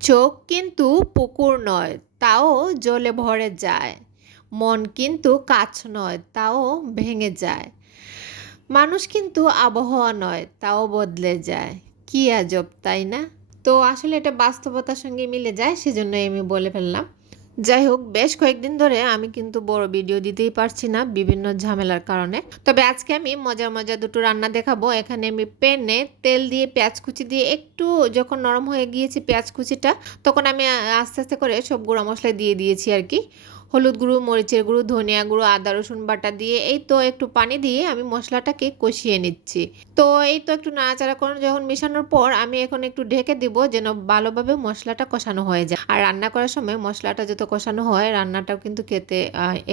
চোখ কিন্তু পুকুর নয়, তাও জলে ভরে যায়। মন কিন্তু কাছ নয়, তাও ভেঙে যায়। মানুষ কিন্তু আবহাওয়া নয়, তাও বদলে যায়। কি আজব, তাই না? তো আসলে এটা বাস্তবতার সঙ্গে মিলে যায়, সেজন্যই আমি বলে ফেললাম। যাই হোক বেশ কয়েকদিন ধরে আমি কিন্তু বড় ভিডিও দিতেই পারছি না বিভিন্ন ঝামেলার কারণে। তবে আজকে আমি মজার মজা দুটো রান্না দেখাবো। এখানে আমি প্যানে তেল দিয়ে পেঁয়াজ কুচি দিয়ে একটু যখন নরম হয়ে গিয়েছে পেঁয়াজ কুচিটা, তখন আমি আস্তে আস্তে করে সব গুঁড়া মশলা দিয়ে দিয়েছি আর কি। হলুদ গুঁড়ো, মরিচের গুঁড়ো, ধনিয়া গুঁড়ো, আদা, রসুন বাটা দিয়ে এই তো একটু পানি দিয়ে আমি মশলাটাকে কষিয়ে নিচ্ছি। তো এই তো একটু নাড়াচাড়া করে যখন মেশানোর পর আমি এখন একটু ঢেকে দিব যেন ভালোভাবে মশলাটা কষানো হয়ে যায়। আর রান্না করার সময় মশলাটা যত কষানো হয়, রান্নাটাও কিন্তু খেতে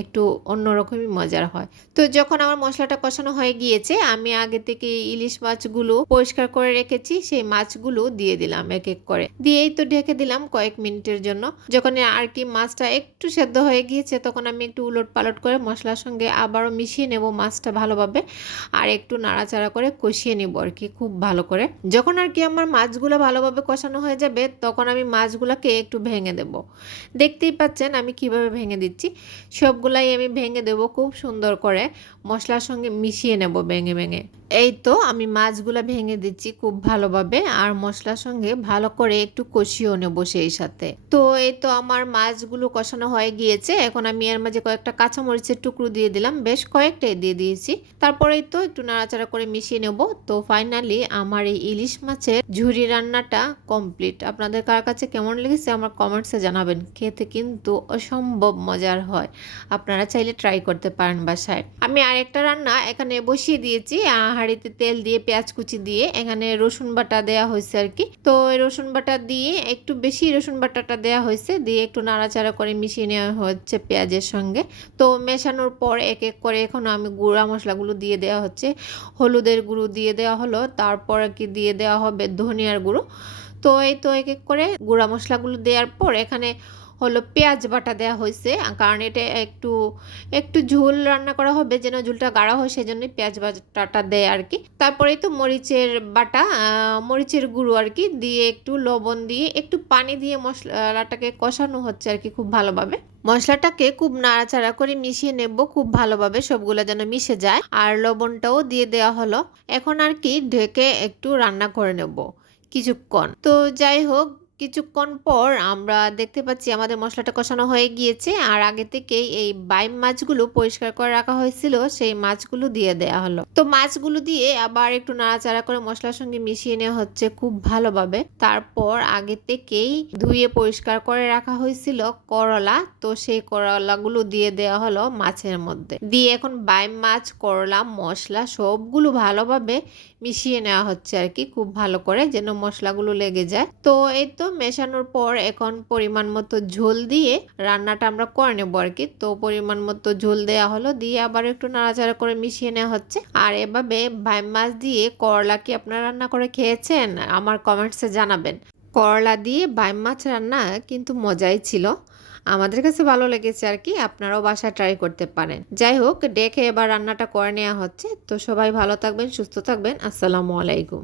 একটু অন্যরকমই মজার হয়। তো যখন আমার মশলাটা কষানো হয়ে গিয়েছে, আমি আগে থেকে ইলিশ মাছগুলো পরিষ্কার করে রেখেছি, সেই মাছগুলো দিয়ে দিলাম এক এক করে। দিয়েই তো ঢেকে দিলাম কয়েক মিনিটের জন্য। যখন আর কি মাছটা একটু সেদ্ধ হয়ে গিয়েছে, তখন আমি একটু উলট পালট করে মশলার সঙ্গে আবারও মিশিয়ে নেব মাছটা ভালোভাবে আর একটু নাড়াচাড়া করে কষিয়ে নেব আর কি, খুব ভালো করে। যখন আর কি আমার মাছগুলো ভালোভাবে কষানো হয়ে যাবে, তখন আমি মাছগুলোকে একটু ভেঙে দেব। দেখতেই পাচ্ছেন আমি কীভাবে ভেঙে দিচ্ছি। সবগুলাই আমি ভেঙে দেব খুব সুন্দর করে, মশলার সঙ্গে মিশিয়ে নেব ভেঙে ভেঙে। এই তো আমি মাছগুলো ভেঙে দিচ্ছি খুব ভালোভাবে আর মশলার সঙ্গে ভালো করে একটু কষিয়েও নেব সেই সাথে। তো এই তো আমার মাছগুলো কষানো হয়ে গিয়েছে। এখন আমি এর মাঝে কয়েকটা কাঁচামরিচের টুকরো দিয়ে দিলাম। বেশ কয়েকটাই দিয়ে দিয়েছি। তারপরেই তো একটু নাড়াচাড়া করে মিশিয়ে নেব। তো ফাইনালি আমার এই ইলিশ মাছের ঝুরি রান্নাটা কমপ্লিট। আপনাদের কার কাছে কেমন লেগেছে আমার কমেন্টসে জানাবেন। খেতে কিন্তু অসম্ভব মজার হয়। আপনারা চাইলে ট্রাই করতে পারেন বাসায়। আমি আরেকটা রান্না এখানে বসিয়ে দিয়েছি। হাঁড়িতে তেল দিয়ে, পেঁয়াজ কুচি দিয়ে এখানে রসুন বাটা দেওয়া হয়েছে আর কি। তো এই রসুন বাটা দিয়ে একটু বেশি রসুন বাটাটা দেওয়া হয়েছে, দিয়ে একটু নাড়াচাড়া করে মিশিয়ে নেওয়া হচ্ছে পেঁয়াজের সঙ্গে। তো মেশানোর পর এক এক করে এখন আমি গুঁড়া মশলাগুলো দিয়ে দেওয়া হচ্ছে। হলুদের গুঁড়ো দিয়ে দেওয়া হলো, তারপর আর কি দিয়ে দেওয়া হবে ধনিয়ার গুঁড়ো। তো এই তো এক এক করে গুঁড়া মশলাগুলো দেওয়ার পর এখানে হলো পেঁয়াজ বাটা দেওয়া হয়েছে, কারণ এটা একটু একটু ঝোল রান্না করা হবে, যেন ঝোলটা গাঢ় হয় সেই জন্যই পেঁয়াজ বাটাটা দেয় আর কি। তারপরেই তো মরিচের বাটা মরিচের গুঁড়ো আর কি, দিয়ে একটু লবণ দিয়ে, একটু পানি দিয়ে মশলাটাকে কষানো হচ্ছে আর কি খুব ভালোভাবে। মশলাটাকে খুব নাড়াচাড়া করে মিশিয়ে নেব, খুব ভালোভাবে সবগুলো যেন মিশে যায়, আর লবণটাও দিয়ে দেওয়া হলো। এখন আর কি ঢেকে একটু রান্না করে নেব, কিছুক্ষণ। তো যাই হোক কিছুক্ষণ পর আমরা দেখতে পাচ্ছি আমাদের মশলাটা কষানো হয়ে গিয়েছে। আর আগে থেকেই এই বাইম মাছগুলো পরিষ্কার করে রাখা হয়েছিল, সেই মাছগুলো দিয়ে দেয়া হলো। তো মাছগুলো দিয়ে আবার একটু নাড়াচাড়া করে মশলার সঙ্গে মিশিয়ে নেওয়া হচ্ছে খুব ভালোভাবে। তারপর আগে থেকেই ধুয়ে পরিষ্কার করে রাখা হয়েছিল করলা। তো সেই করলাগুলো দিয়ে দেওয়া হলো মাছের মধ্যে। দিয়ে এখন বাইম মাছ, করলা, মশলা সবগুলো ভালোভাবে মিশিয়ে নেওয়া হচ্ছে আর কি, খুব ভালো করে যেন মশলাগুলো লেগে যায়। তো এই তো মেশানোর পর এখন পরিমাণ মতো ঝোল দিয়ে রান্নাটা আমরা করে নেব আর কি। তো পরিমাণ মতো ঝোল দেওয়া হলো, দিয়ে আবার একটু নাড়াচাড়া করে মিশিয়ে নেওয়া হচ্ছে। আর এভাবে ভাই মাছ দিয়ে করলা কি আপনারা রান্না করে খেয়েছেন? আমার কমেন্টসে জানাবেন। করলা দিয়ে বাইম মাছ রান্না কিন্তু মজাই ছিল। আমাদের কাছে ভালো লেগেছে আর কি, আপনারাও বাসায় ট্রাই করতে পারেন। যাই হোক ডেকে এবার রান্নাটা করে নেওয়া হচ্ছে। তো সবাই ভালো থাকবেন, সুস্থ থাকবেন। আসসালামু আলাইকুম।